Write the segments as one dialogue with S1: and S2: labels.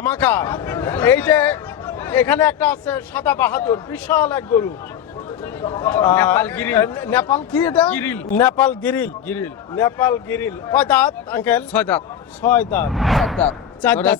S1: ধামাকা। এই যে এখানে একটা আছে সাদা বাহাদুর বিশাল এক গরু।
S2: নেপাল
S1: নেপাল কি এটা?
S2: গিরিল।
S1: নেপাল গিরিল।
S2: গিরিল।
S1: নেপাল গিরিল। কয় দাঁত আঙ্কেল?
S2: ছয় দাঁত।
S1: ছয় দাঁত।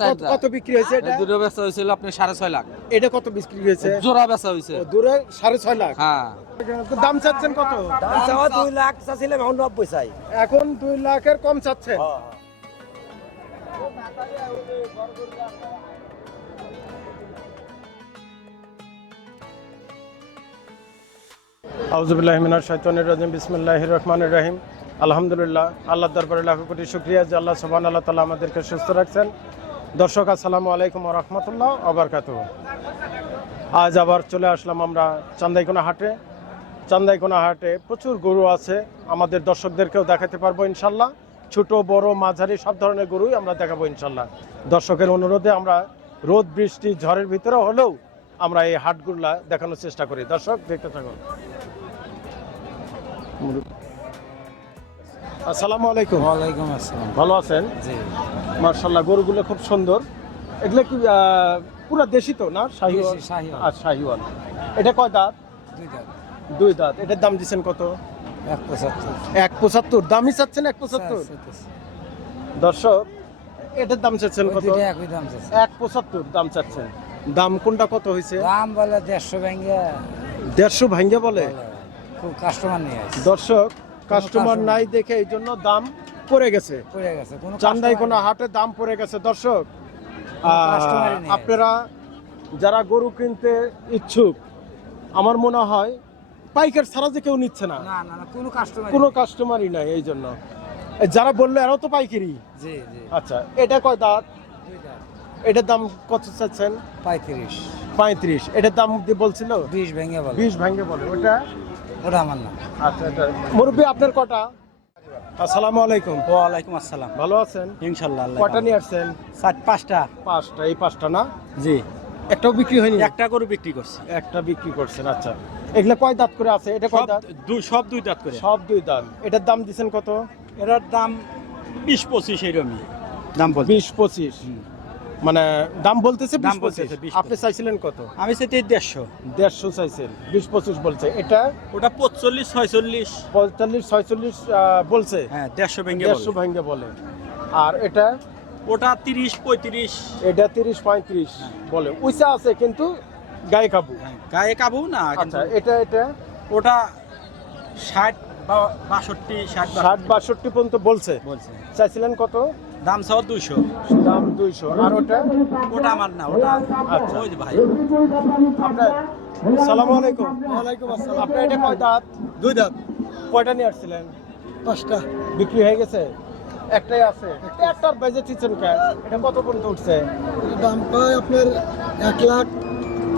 S1: কত- কত বিক্রি হয়েছে এটা?
S2: দুটো বেচা হয়েছিল আপনি সাড়ে ছয় লাখ।
S1: এটা কত বিক্রি হয়েছে?
S2: জোড়া বেচা হয়েছে।
S1: দূরে সাড়ে ছয় লাখ।
S2: হ্যাঁ।
S1: দাম চাচ্ছেন কত?
S3: দাম চাওয়া দুই লাখ চাচ্ছিলাম এখন নব্বই চাই।
S1: এখন দুই লাখের কম চাচ্ছেন। আউজুবিল্লাহ মিনার শৈতানির রাজিম, বিসমিল্লাহির রহমানির রহিম। আলহামদুলিল্লাহ আল্লাহ দরবারে লাখো কোটি শুক্রিয়া যে আল্লাহ সুবহান আল্লাহ তালা আমাদেরকে সুস্থ রাখছেন। দর্শক, আসসালামু আলাইকুম রহমতুল্লাহ আবরকাত আজ আবার চলে আসলাম আমরা চান্দাইকোনা হাটে। চান্দাইকোনা হাটে প্রচুর গরু আছে, আমাদের দর্শকদেরকেও দেখাতে পারব ইনশাল্লাহ ছোট, বড়, মাঝারি, সব ধরনের গরুই আমরা দেখাবো ইনশাল্লাহ দর্শকের অনুরোধে আমরা রোদ, বৃষ্টি, ঝড়ের ভিতরে হলেও আমরা এই হাটগুলা দেখানোর চেষ্টা করি। দর্শক, দেখতে থাকুন। আসসালামু আলাইকুম।
S3: ওয়ালাইকুম আসসালাম।
S1: ভালো আছেন?
S3: জি।
S1: মার্শাল্লাহ গরুগুলো খুব সুন্দর। এগুলো কি পুরা দেশি তো না শাহিওয়াল আর শাহিওয়াল এটা কয় দাঁত?
S3: দুই দাম
S1: দুই দাঁত। এটার দাম দিচ্ছেন কত?
S3: এক পঁচাত্তর।
S1: এক পঁচাত্তর। দামই চাচ্ছেন এক পঁচাত্তর? দর্শক এটার দাম চাচ্ছেন কত? এক পঁচাত্তর দাম চাচ্ছেন। দাম কোনটা কত হয়েছে
S3: দাম বলে দেড়শো ব্যাঙ্গে
S1: দেড়শো ভাঙ্গে বলে।
S3: খুব কাস্টমার নিয়ে আসছে
S1: দর্শক কাস্টমার নাই দেখে এই জন্য দাম পড়ে গেছে।
S3: পড়ে গেছে কোনো
S1: চান্দাই কোনো হাটে দাম পড়ে গেছে। দর্শক। আপনারা যারা গরু কিনতে ইচ্ছুক আমার মনে হয় পাইকার ছাড়া যে কেউ নিচ্ছে না।
S3: কোনো কাস্টমার
S1: কোনো কাস্টমারই নাই এই জন্য। যারা বলল এরাও তো পাইকারি। আচ্ছা এটা কয় দাঁত? এটার দাম কত চাচ্ছেন?
S3: পঁয়ত্রিশ।
S1: পঁয়ত্রিশ। এটার দাম দিয়ে বলছিল?
S3: বিশ ভেঙে বলে।
S1: বিশ ভাঙ্গে বলে। ওটা
S3: ওটা আমার না
S1: আচ্ছা এটা মুরব্বী আপনার কটা? আসসালামু আলাইকুম।
S3: ওয়ালাইকুম আসসালাম।
S1: ভালো আছেন?
S3: ইনশাল্লাহ
S1: কটা নিয়ে আসছেন?
S3: ষাট পাঁচটা।
S1: পাঁচটা এই পাঁচটা না?
S3: জি।
S1: একটাও বিক্রি হয়নি?
S3: একটা করে বিক্রি করছি।
S1: একটা বিক্রি করছেন আচ্ছা। এগুলা কয় দাঁত করে আছে? এটা কয় দাঁত?
S3: সব দুই দাঁত করে।
S1: সব দুই দাঁত। এটার দাম দিছেন কত?
S3: এটার দাম বিশ পঁচিশ এইরকমই দাম বল
S1: বিশ পঁচিশ। মানে দাম বলতেছে
S3: দাম বলতেছে
S1: পঁচিশ।
S3: 20
S1: আপনি চাইছিলেন কত?
S3: আমি সেটি দেড়শো।
S1: দেড়শো চাইছেন বিশ পঁচিশ বলছে। এটা
S3: ওটা পঁচল্লিশ ছয়চল্লিশ।
S1: পঁয়তাল্লিশ ছয়চল্লিশ বলছে।
S3: হ্যাঁ দেড়শো ভেঙে
S1: দেড়শো ভাঙ্গে বলে। আর এটা?
S3: ওটা তিরিশ পঁয়ত্রিশ।
S1: এটা তিরিশ পঁয়ত্রিশ বলে। উইসা আছে কিন্তু গায়ে কাবু।
S3: গায়ে কাবু না
S1: আচ্ছা এটা এটা?
S3: ওটা ষাট বাষট্টি ষাট
S1: ষাট বাষট্টি পর্যন্ত বলছে।
S3: বলছে।
S1: চাইছিলেন কত?
S3: দাম সহ দুইশো।
S1: দাম দুইশো। আর ওটা?
S3: ওটা আমার না ওটা
S1: আচ্ছা।
S3: ওই ভাই।
S1: আপনার সালাম আলাইকুম। ওয়ালাইকুম আসসালাম। আপনার এটা কয় দাঁত?
S3: দুই দাম
S1: কয়টা নিয়ে আসছিলেন?
S3: পাঁচটা।
S1: বিক্রি হয়ে গেছে? একটাই আছে। একটার বেজে চিচেন কে? এটা কত পর্যন্ত উঠছে?
S4: দাম পায় আপনার? এক লাখ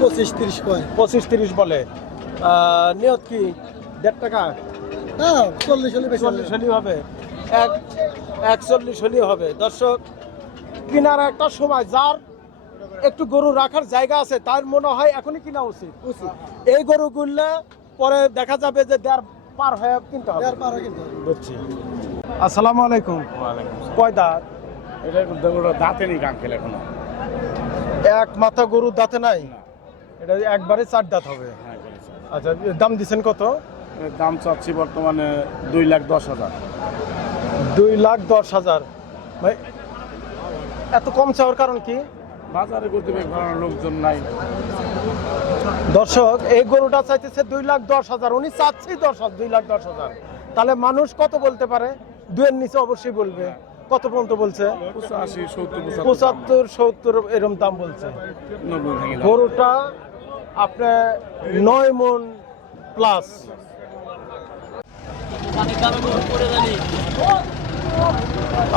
S4: পঁচিশ তিরিশ কয়।
S1: পঁচিশ তিরিশ বলে। নিয়ত কি? দেড় টাকা?
S4: হ্যাঁ চল্লিশ
S1: চল্লিশ হলেই হবে। এক একচল্লিশ হলেই হবে। দর্শক কিনার একটা সময় যার একটু গরু রাখার জায়গা আছে তার মনে হয় এখনই কিনা উচিত। উচিত। এই গরু গুললে পরে দেখা যাবে যে দেড় পার হয়ে কিনতে হবে।
S4: দেড় পারা কিন্তু
S1: বুঝছি। আসসালামু আলাইকুম। কয় দাঁত?
S2: এটা দাঁতে নেই খেলে এখনও।
S1: এক মাথা গরু দাঁতে নাই? এটা একবারে চার দাঁত হবে। আচ্ছা দাম দিচ্ছেন কত?
S2: দাম চাচ্ছি বর্তমানে দুই লাখ দশ হাজার।
S1: দুই লাখ দশ হাজার। ভাই এত কম চাওয়ার কারণ কি?
S2: বাজারে গতিবেগ বাড়ানোর লোকজন নাই।
S1: দর্শক এই গরুটা চাইতেছে দুই লাখ দশ হাজার। উনি চাচ্ছি দশ হাজার দুই লাখ দশ হাজার। তাহলে মানুষ কত বলতে পারে? দুয়ের নিচে অবশ্যই বলবে। কত পর্যন্ত বলছে?
S2: পঁচাত্তর।
S1: সত্তর এরম দাম বলছে। গরুটা আপনার নয় মন প্লাস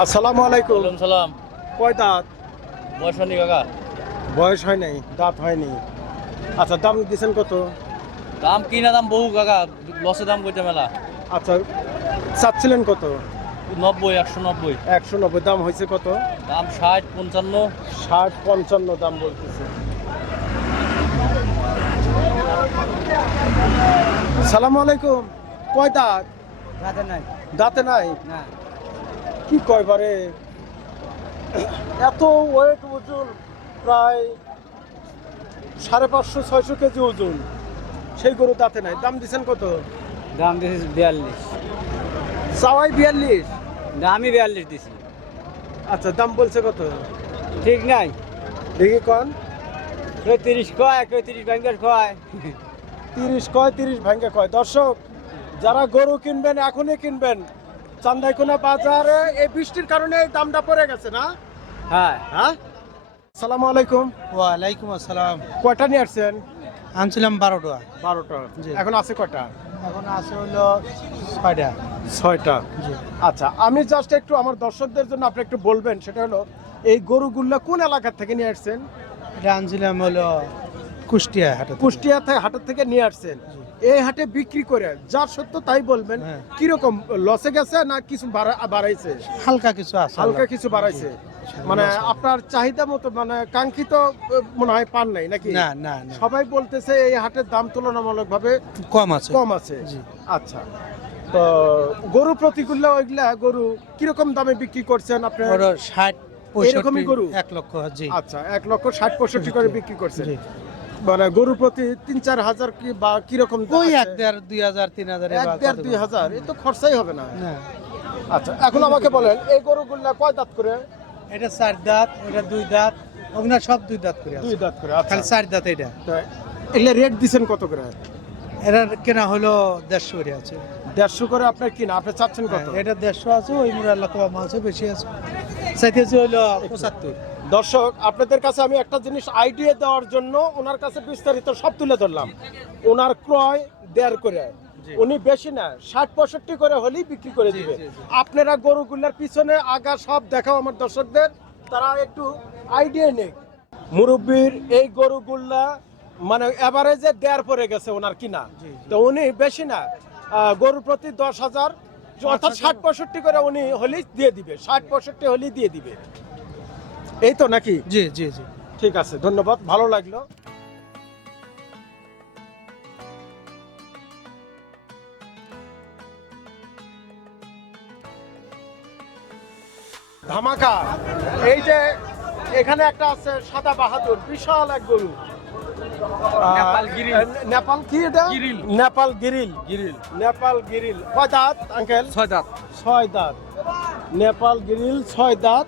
S1: আসসালামু আলাইকুম।
S5: সালাম।
S1: কয় দাঁত?
S5: বয়সানি কাকা।
S1: বয়স হয় নাই দাঁত হয়নি। আচ্ছা দাম দিচ্ছেন কত?
S5: দাম কি না দাম বহু কাকা লসে দাম কইতে মেলা।
S1: আচ্ছা চাচ্ছিলেন কত?
S5: নব্বই একশো নব্বই।
S1: একশো নব্বই দাম হয়েছে কত?
S5: দাম ষাট পঞ্চান্ন।
S1: ষাট পঞ্চান্ন দাম বলতেছে। সালাম আলাইকুম। কয় দাঁত?
S3: রাতে নাই।
S1: দাঁতে নাই?
S3: না।
S1: কি কয় বারে? এত ওয়েট ওজন প্রায় সাড়ে পাঁচশো ছয়শো কেজি ওজন। সেই গরু দাঁতে নাই। দাম দিচ্ছেন কত?
S5: দাম দিয়েছি বিয়াল্লিশ।
S1: চাওয়াই বিয়াল্লিশ?
S5: দামই বিয়াল্লিশ দিছি।
S1: আচ্ছা দাম বলছে কত?
S5: ঠিক নাই।
S1: দেখি কন।
S5: কেউ তিরিশ কয় কেউ তিরিশ ব্যাংকের কয়।
S1: তিরিশ কয় তিরিশ ভাঙ্গে কয়। দর্শক যারা গরু কিনবেন এখনই কিনবেন। চান্দাইকোনা বাজারে এই বৃষ্টির কারণে এই দামটা পড়ে গেছে না?
S5: হ্যাঁ।
S1: হ্যাঁ? সালামু আলাইকুম।
S4: ওয়ালাইকুম আসসালাম।
S1: কয়টা নিয়ে আসছেন?
S4: আনছিলাম বারোটা।
S1: বারোটা।
S4: জি।
S1: এখন আছে কয়টা?
S4: এখন আছে হলো ছয়টা।
S1: ছয়টা।
S4: জি।
S1: আচ্ছা আমি জাস্ট একটু আমার দর্শকদের জন্য আপনি একটু বলবেন সেটা হলো এই গরুগুলো কোন এলাকা থেকে নিয়ে আসছেন?
S4: এটা আনছিলাম হলো কুষ্টিয়া হাটে
S1: কুষ্টিয়া থেকে হাটের থেকে নিয়ে আসছেন। এই হাটে বিক্রি করে। যা সত্য তাই বলবেন
S4: হ্যাঁ।
S1: কীরকম লসে গেছে না কিছু বাড়াইছে?
S4: হালকা কিছু আছে
S1: হালকা কিছু বাড়াইছে। মানে আপনার চাহিদা মতো মানে কাঙ্ক্ষিত মনে হয় পান নাই নাকি?
S4: না না
S1: সবাই বলতেছে এই হাটের দাম তুলনামূলক ভাবে
S4: কম আছে।
S1: কম আছে। আচ্ছা। তো গরু প্রতিকূল্য ওইগুলা গরু কীরকম দামে বিক্রি করছেন আপনার?
S4: ষাট
S1: এরকমই গরু?
S4: এক লক্ষ
S1: আচ্ছা এক লক্ষ ষাট পঁয়ষট্টি করে বিক্রি করছেন। মানে গরু প্রতি তিন চার হাজার কি বা কীরকম
S4: ওই এক দেড় দুই হাজার তিন হাজার
S1: এক দেড় দুই হাজার এ তো খরচাই হবে না। আচ্ছা এখন আমাকে বলেন এই গরুগুলা কয় দাঁত করে?
S4: এটা চার দাঁত ওটা দুই দাঁত ওগুলা সব দুই দাঁত করে
S1: দুই দাঁত করে আচ্ছা।
S4: খালি চার দাঁত এটা।
S1: এগুলা রেট দিছেন কত করে?
S4: এরা কেনা হলো দেড়শো করে আছে।
S1: দেড়শো করে আপনার কিনা? আপনি চাচ্ছেন কত?
S4: এটা দেড়শো আছে ওই মুরা লাখ কম আছে বেশি আছে। চাইতেছে হইল পঁচাত্তর।
S1: দর্শক আপনাদের কাছে আমি একটা জিনিস আইডিয়া দেওয়ার জন্য ওনার কাছে বিস্তারিত সব তুলে ধরলাম। ওনার ক্রয় দেড় করে। উনি বেশি না ষাট পঁয়ষট্টি করে হলেই বিক্রি করে দিবে। আপনারা গরুগুলার পিছনে আগা সব দেখাও আমার দর্শকদের তারা একটু আইডিয়া নেই মুরব্বীর এই গরুগুলা মানে এভারেজে দেড় পরে গেছে ওনার কিনা। তো উনি বেশি না গরু প্রতি দশ হাজার। অর্থাৎ ষাট পঁয়ষট্টি করে উনি হলেই দিয়ে দিবে ষাট পঁয়ষট্টি হলেই দিয়ে দিবে। এই তো নাকি?
S4: জি জি জি।
S1: ঠিক আছে ধন্যবাদ ভালো লাগল। ধামাকা এই যে এখানে একটা আছে সাদা বাহাদুর বিশাল এক গরু।
S5: নেপাল
S1: নেপাল কি এটা?
S5: গিরিল।
S1: নেপাল গিরিল।
S5: গিরিল।
S1: নেপাল গিরিল। কয় দাঁত আঙ্কেল?
S5: ছয় দাঁত।
S1: ছয় দাঁত। নেপাল গিরিল ছয় দাঁত।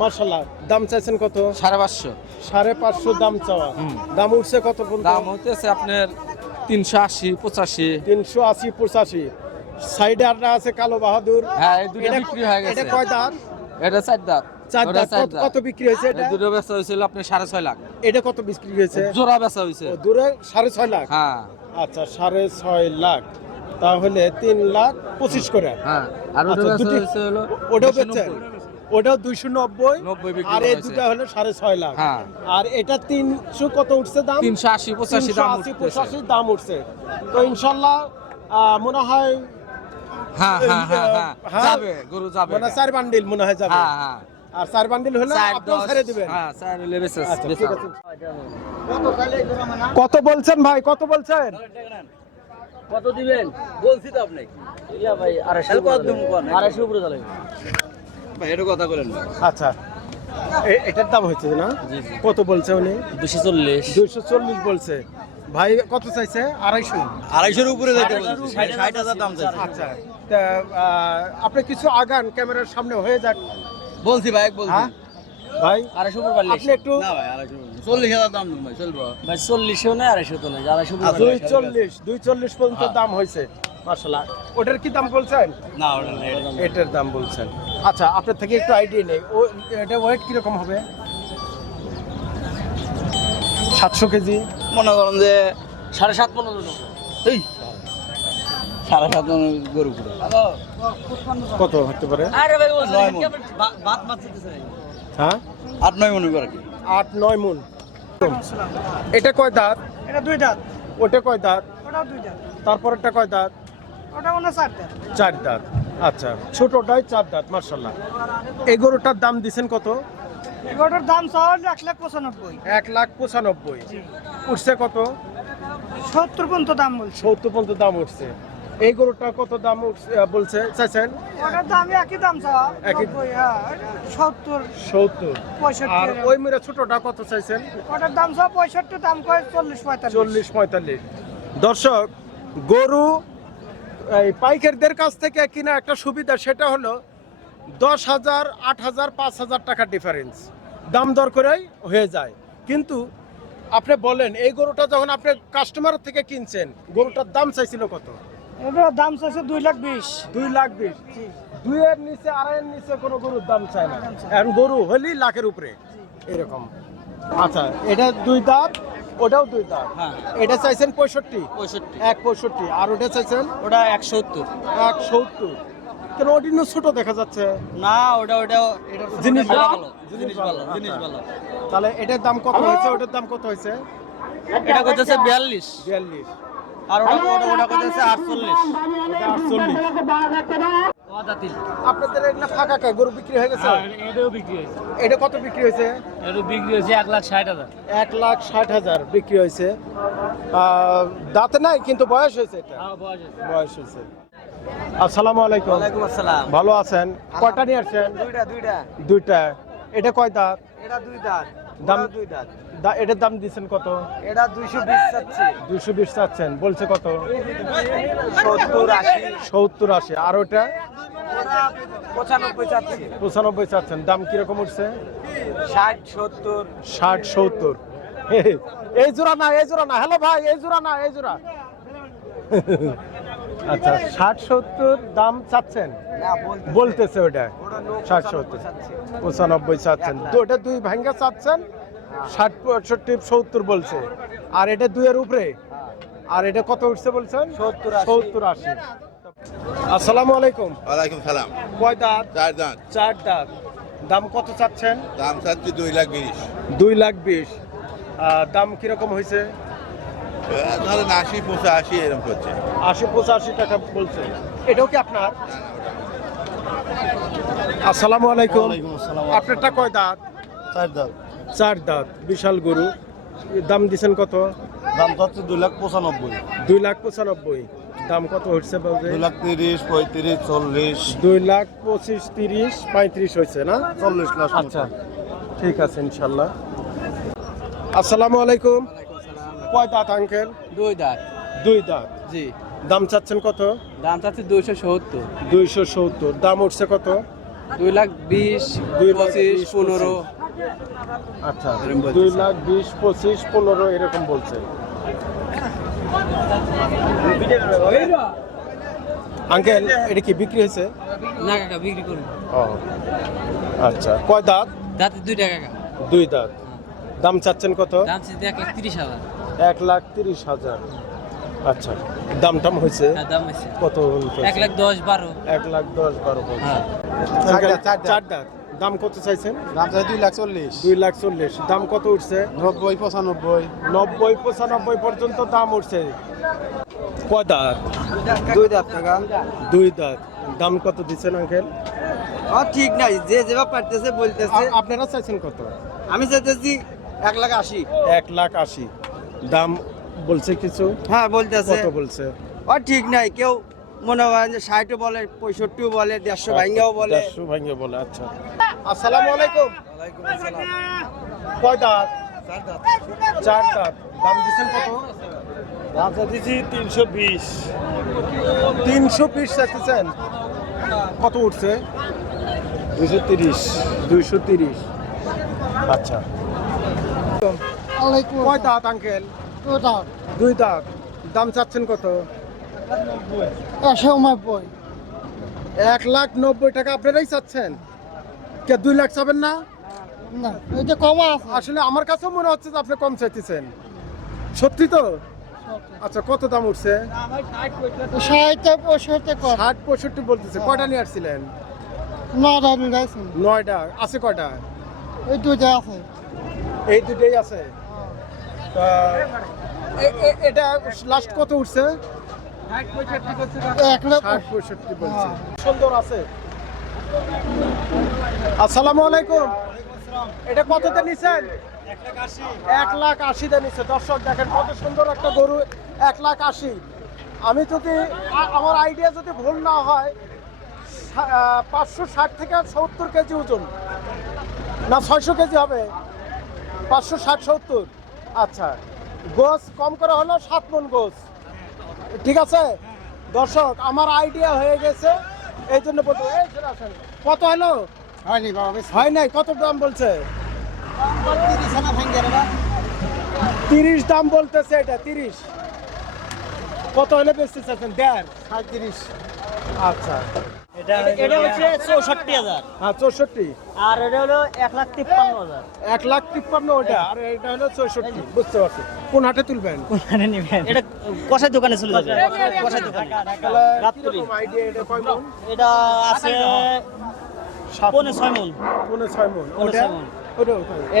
S1: মার্শাল্লাহ দাম চাইছেন কত?
S5: সাড়ে পাঁচশো।
S1: সাড়ে পাঁচশো দাম চাওয়া। দাম উঠছে কত
S5: দাম হতেছে আপনার তিনশো আশি পঁচাশি।
S1: তিনশো আশি পঁচাশি। সাইডে আর আছে কালো বাহাদুর।
S5: হ্যাঁ এই দুটো বিক্রি হয়ে গেছে।
S1: এটা কয় দাঁত?
S5: এটা
S1: চার
S5: ওটা
S1: কত- বিক্রি হয়েছে এটা?
S5: দুটো বেচা হয়েছিল আপনার সাড়ে ছয় লাখ।
S1: এটা কত বিক্রি হয়েছে?
S5: জোড়া বেচা হয়েছে।
S1: দূরে সাড়ে ছয় লাখ?
S5: হ্যাঁ।
S1: আচ্ছা সাড়ে ছয় লাখ। তাহলে তিন লাখ পঁচিশ করে।
S5: হ্যাঁ আর ওটা
S1: আচ্ছা,
S5: বেচা
S1: দুটি-
S5: হয়েছে হলো
S1: ওটাও
S5: 290
S1: বেচছেন ওটাও দুইশো নব্বই আর এই দুটা হলো সাড়ে ছয় লাখ।
S5: হ্যাঁ।
S1: আর এটা তিনশো কত উঠছে দাম?
S5: তিনশো আশি পঁচাশি দাম
S1: 380,
S5: উঠতেছে।
S1: 85 দাম উঠছে। তো ইনশাল্লাহ মনে হয়
S5: হ্যাঁ হ্যাঁ হ্যাঁ হ্যাঁ।
S1: হ্যাঁ।
S5: যাবে গরু যাবে।
S1: মানে চার বান্ডিল মনে হয় যাবে।
S5: হ্যাঁ হ্যাঁ।
S1: আর চার বান্ডিল হলে আপনিও ছেড়ে দিবেন।
S5: হ্যাঁ চার হলে বেচা
S1: আচ্ছা,
S5: বেচা।
S1: ঠিক আছে। কত বলছেন ভাই? কত বলছেন?
S5: কত দিবেন? বলছি তো আপনি ইয়া ভাই আড়াইশো আড়াইশো উপরে ভাই এটা কথা বলেন।
S1: আচ্ছা। এটার দাম হয়েছে না? কত বলছে উনি?
S5: দুশো চল্লিশ।
S1: দুইশো চল্লিশ বলছে। ভাই কত চাইছে? আড়াইশো।
S5: আড়াইশোর উপরে। ষাট হাজার দাম চাইছে।
S1: আচ্ছা। আপনি কিছু আগান ক্যামেরার সামনে হয়ে যাক।
S5: বলছি ভাই বলছি।
S1: হ্যাঁ? ভাই
S5: আড়াইশো উপরে পারলে
S1: আপনি একটু
S5: না ভাই আড়াইশো চল্লিশ হাজার দাম ভাই চলবো। ভাই চল্লিশও নেই আড়াইশো তো নেই আড়াইশো
S1: দুই চল্লিশ দুই চল্লিশ পর্যন্ত দাম হয়েছে। মার্শাল্লাহ। ওটার কি দাম বলছেন?
S5: না
S1: এটার দাম বলছেন। আচ্ছা আপনার থেকে একটু আইডিয়া নেই। ও এটা ওয়েট কীরকম হবে? সাতশো কেজি?
S5: মনে করেন যে সাড়ে সাত পনেরো এই সাড়ে সাত পনেরো গরু পুরো।
S1: কত হতে পারে? হ্যাঁ?
S5: আট নয় মনে করে কি?
S1: আট নয় মন। এটা কয় দাঁত?
S4: এটা দুই দাঁত।
S1: ওটা কয় দাঁত?
S4: ওটাও দুই দাঁত।
S1: তারপরেরটা কয় দাঁত?
S4: ওটা মনে চার দাঁত।
S1: চার দাঁত। আচ্ছা ছোটটাই চার দাঁত মার্শাল্লাহ এই গরুটার দাম দিছেন কত?
S4: এগুলোটার দাম চাওয়া হলো এক লাখ পঁচানব্বই।
S1: এক লাখ পঁচানব্বই। উঠছে কত?
S4: সত্তর পর্যন্ত দাম বলছে।
S1: সত্তর পর্যন্ত দাম উঠছে। এই গরুটা কত দাম উঠছে- বলছে চাইছেন?
S6: ওটার দাম একই দাম চাওয়া
S1: একই-
S6: হ্যাঁ সত্তর
S1: সত্তর।
S6: পঁয়ষট্টি।
S1: আর ওই মেরে ছোটটা কত চাইছেন?
S6: ওটার দাম চাওয়া পঁয়ষট্টি দাম কয় চল্লিশ পঁয়তাল্লিশ।
S1: চল্লিশ পঁয়তাল্লিশ। দর্শক গরু এই পাইকারদের কাছ থেকে কিনা একটা সুবিধা সেটা হলো দশ হাজার আট হাজার পাঁচ হাজার টাকার ডিফারেন্স দাম দর করেই হয়ে যায়। কিন্তু আপনি বলেন এই গরুটা যখন আপনি কাস্টমার থেকে কিনছেন গরুটার দাম চাইছিল কত?
S6: এটার দাম চাইছে দুই লাখ বিশ।
S1: দুই লাখ বিশ। দুইয়ের নিচে আড়াইয়ের নিচে কোনো গরুর দাম চায় না। এখন গরু হলেই লাখের উপরে। এরকম। আচ্ছা এটা দুই দাঁত ওটাও দুই দাঁত।
S5: হ্যাঁ।
S1: এটা চাইছেন পঁয়ষট্টি?
S5: পঁয়ষট্টি।
S1: এক পঁয়ষট্টি। আর ওটা চাইছেন?
S5: ওটা একশো সত্তর।
S1: এক সত্তর। কেন ওটি না ছোট দেখা যাচ্ছে?
S5: না ওটা ওটা
S1: জিনিস
S5: ভালো? জিনিস ভালো জিনিস। ভালো।
S1: তাহলে এটার দাম কত হয়েছে? ওটার দাম কত হয়েছে?
S5: এটা করতেছে বিয়াল্লিশ।
S1: বিয়াল্লিশ।
S5: আর ওটা ওটা ওটা করতেছে আটচল্লিশ।
S1: আটচল্লিশ। আপনাদের এগুলো ফাঁকা কে? গরু বিক্রি হয়ে গেছে?
S3: এটাও বিক্রি হয়েছে।
S1: এটা কত বিক্রি হয়েছে?
S3: এটা বিক্রি হয়েছে এক লাখ ষাট হাজার।
S1: এক লাখ ষাট হাজার বিক্রি হয়েছে। দাঁতে নাই কিন্তু বয়স হয়েছে এটা। বয়স হয়েছে। আসসালামু আলাইকুম।
S5: ওয়ালাইকুম আসসালাম।
S1: ভালো আছেন? কয়টা নিয়ে আসছেন?
S5: দুইটা দুইটা।
S1: দুইটা। এটা কয় দাঁত?
S5: এটা দুই দাঁত।
S1: দাম
S5: দুই দাঁত।
S1: দা- এটার দাম দিচ্ছেন কত?
S5: এটা দুইশো বিশ চাচ্ছি।
S1: দুশো বিশ চাচ্ছেন। বলছে কত?
S5: সত্তর আশি।
S1: সত্তর আশি। আর ওটা
S5: পঁচানব্বই চাচ্ছি।
S1: পঁচানব্বই চাচ্ছেন। দাম কীরকম উঠছে?
S5: ষাট সত্তর।
S1: ষাট সত্তর। এই জোড়া না এই জোড়া না। হ্যালো ভাই এই জোড়া না এই জোড়া। আচ্ছা ষাট সত্তর দাম চাচ্ছেন? বলতেছে। ওটা। ষাট সত্তর।
S5: চাচ্ছে।
S1: পঁচানব্বই চাচ্ছেন। তো ওটা দুই ভাঙ্গা চাচ্ছেন? ষাট পঁয়ষট্টি সত্তর বলছে। আর এটা দুইয়ের উপরে? আর এটা কত উঠছে বলছেন?
S5: সত্তর
S1: সত্তর আশি। আসসালামু আলাইকুম।
S7: ওয়ালাইকুম সালাম।
S1: কয় দাঁত?
S7: চার দাঁত।
S1: চার দাঁত। দাম কত চাচ্ছেন?
S7: দাম চাচ্ছি দুই লাখ বিশ।
S1: দুই লাখ বিশ। দাম কীরকম হয়েছে
S7: ধরেন আশি পঁচাশি এরকম করছে।
S1: আশি পঁচাশি টাকা বলছে। এটাও কি আপনার? আসসালামু আলাইকুম। আপনারটা কয় দাঁত?
S2: চার দাঁত।
S1: চার দাঁত। বিশাল গরু। দাম দিছেন কত?
S2: দাম হচ্ছে দুই লাখ পঁচানব্বই।
S1: দুই লাখ পঁচানব্বই। দাম কত হচ্ছে
S2: দুই লাখ তিরিশ পঁয়ত্রিশ চল্লিশ।
S1: দুই লাখ পঁচিশ তিরিশ পঁয়ত্রিশ হয়েছে না?
S2: চল্লিশ লাখ।
S1: আচ্ছা। ঠিক আছে ইনশাল্লাহ। আসসালামু আলাইকুম। কয় দাঁত আঙ্কেল?
S5: দুই দাঁত।
S1: দুই দাঁত।
S5: জি।
S1: দাম চাচ্ছেন কত?
S5: দাম চাচ্ছি দুইশো সত্তর।
S1: দুইশো সত্তর। দাম উঠছে কত?
S5: দুই লাখ বিশ
S1: দুই
S5: পঁচিশ পনেরো।
S1: আচ্ছা দুই লাখ বিশ পঁচিশ পনেরো এরকম বলছে। আঙ্কেল এটা কি বিক্রি হয়েছে?
S5: না কাকা বিক্রি করুন।
S1: ও আচ্ছা। কয় দাঁত?
S5: দাঁতে দুই টাকা
S1: দুই দাঁত। দাম চাচ্ছেন কত?
S5: দাম চাচ্ছি এক লাখ তিরিশ হাজার।
S1: এক লাখ তিরিশ হাজার। আচ্ছা দাম টাম হয়েছে?
S5: হ্যাঁ দাম
S1: কত
S5: এক লাখ দশ বারো।
S1: এক লাখ দশ বারো
S5: হ্যাঁ।
S1: চার দাঁত দাম কত চাইছেন?
S2: দাম চাই দুই লাখ চল্লিশ।
S1: দুই লাখ চল্লিশ। দাম কত উঠছে?
S2: নব্বই পঁচানব্বই।
S1: নব্বই পঁচানব্বই পর্যন্ত দাম উঠছে। কয় দাঁত?
S5: দুই দাঁত টাকা।
S1: দুই দাঁত। দাম কত দিচ্ছেন আঙ্কেল?
S5: আর ঠিক নাই। যে যেভাবে পারতেছে বলতেছে।
S1: আপনারা চাইছেন কত?
S5: আমি চাইতেছি এক লাখ আশি।
S1: এক লাখ আশি। দাম বলছে কিছু?
S5: হ্যাঁ বলতেছে।
S1: কত বলছে?
S5: আর ঠিক নাই। কেউ মনে হয় যে ষাটও বলে পঁয়ষট্টিও বলে দেড়শো ভাঙ্গাও বলে।
S1: দেড়শো ভাঙ্গে বলে আচ্ছা। আসসালামু আলাইকুম। কয় দাঁত? চার দাঁত। দাম দিচ্ছেন কত?
S2: দাম চাইছি তিনশো বিশ।
S1: তিনশো পিস চাইতেছেন কত উঠছে?
S2: দুশো তিরিশ।
S1: দুইশো তিরিশ। আচ্ছা। কয় দাঁত আঙ্কেল? দুই দাঁত। দাম চাচ্ছেন কত?
S4: একশো নব্বই।
S1: এক লাখ নব্বই টাকা আপনারাই চাচ্ছেন? কে দুই লাখ চাবেন না?
S4: না এটা কমা
S1: আসলে আমার কাছেও মনে হচ্ছে যে আপনি কম চাইতেছেন। সত্যি তো? আচ্ছা কত দাম উঠছে? ষাট পঁয়ষট্টি বলতেছে। কয়টা নিয়ে আসছিলেন? নয়টা আছে কয়টা?
S4: ওই দুইটা আছে।
S1: এই দুটোই আছে। এটা লাস্ট কত উঠছে?
S4: এক লাখ
S1: ষাট পঁয়ষট্টি বলছে। সুন্দর আছে। আসসালামু আলাইকুম। এটা কততে নিছেন? এক লাখ আশিতে নিচ্ছে দর্শক দেখেন কত সুন্দর একটা গরু এক লাখ আশি। আমি যদি আমার আইডিয়া যদি ভুল না হয় পাঁচশো ষাট থেকে সত্তর কেজি ওজন। না ছয়শো কেজি হবে। পাঁচশো ষাট সত্তর। আচ্ছা গোস কম করে হলো সাত মন গোস। ঠিক আছে? দর্শক আমার আইডিয়া হয়ে গেছে। এই জন্য বলতে। কত হলো?
S3: হয়নি বাবা
S1: হয় নাই কত দাম বলছে?
S3: তিরিশ
S1: দাম বলতেছে এটা তিরিশ। কত হলে বেচতে চাচ্ছেন দেড়।
S3: সাঁত্রিশ।
S1: আচ্ছা।
S8: এটা হচ্ছে চৌষট্টি হাজার।
S1: হ্যাঁ চৌষট্টি।
S8: আর এটা হলো এক লাখ তিপ্পান্ন হাজার।
S1: এক লাখ তিপ্পান্ন ওটা আর এটা হলো চৌষট্টি বুঝতে পারছি। কোন হাটে তুলবেন?
S8: এটা কষাই দোকানে চলে যাবে। কষাই
S1: এটা কয়
S8: এটা আছে পৌনে ছয় মন।
S1: পৌনে ছয় মন। ওটা।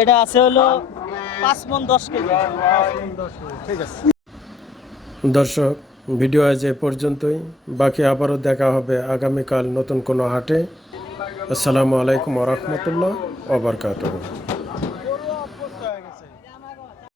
S8: এটা আছে হলো পাঁচ মন দশ কেজি।
S1: ঠিক আছে। দর্শক ভিডিও আজ এ পর্যন্তই। বাকি আবারও দেখা হবে আগামীকাল নতুন কোনো হাটে। আসসালামু আলাইকুম ওরহমতুল্লাহ ওবরকাতুহ